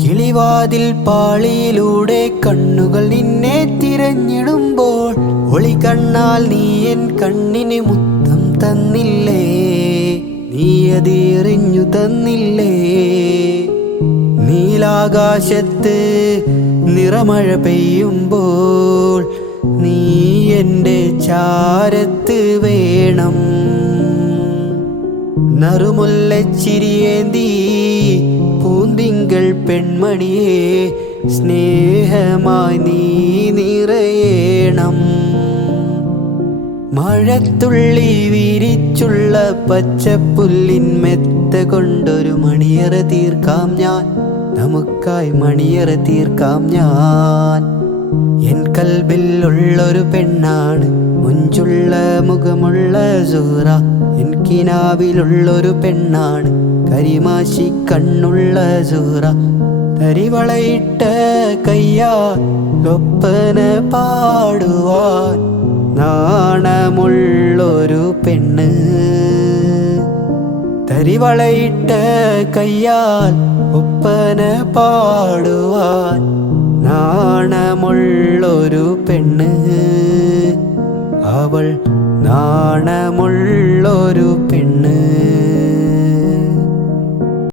കിളിവാതിൽ പാളിയിലൂടെ കണ്ണുകൾ നിന്നെ തിരഞ്ഞിടുമ്പോൾ ഒളികണ്ണാൽ നീ എൻ കണ്ണിന് മുത്തം തന്നില്ലേ, നീ അതെറിഞ്ഞു തന്നില്ലേ. നീലാകാശത്ത് നിറമഴ പെയ്യുമ്പോൾ നീ എൻ്റെ ചാരത്ത് വേണം. നറുമുല്ലച്ചിരിയേന്തി പൂന്തിങ്കൾ പെൺമണിയെ സ്നേഹമായി നീ നിറയേണം. മഴത്തുള്ളി വിരിച്ചുള്ള പച്ചപ്പുല്ലിൻ മെത്ത കൊണ്ടൊരു മണിയറ തീർക്കാം ഞാൻ, നമുക്കായി മണിയറ തീർക്കാം ഞാൻ. എൻ കൽബിലുള്ളൊരു പെണ്ണാണ് മുഞ്ചുള്ള മുഖമുള്ള സൂറ, എൻ കിനാവിലുള്ളൊരു പെണ്ണാണ് കരിമാശി കണ്ണുള്ള സൂറ. തരിവളയിട്ട കയ്യാലൊപ്പന പാടുവാൻ നാണമുള്ളൊരു പെണ്ണ്. തരിവളയിട്ട കയ്യാൽ ഒപ്പന പാടുവാൻ നാണമുള്ളൊരു പെണ്ണ്, അവൾ നാണമുള്ളൊരു പെണ്ണ്.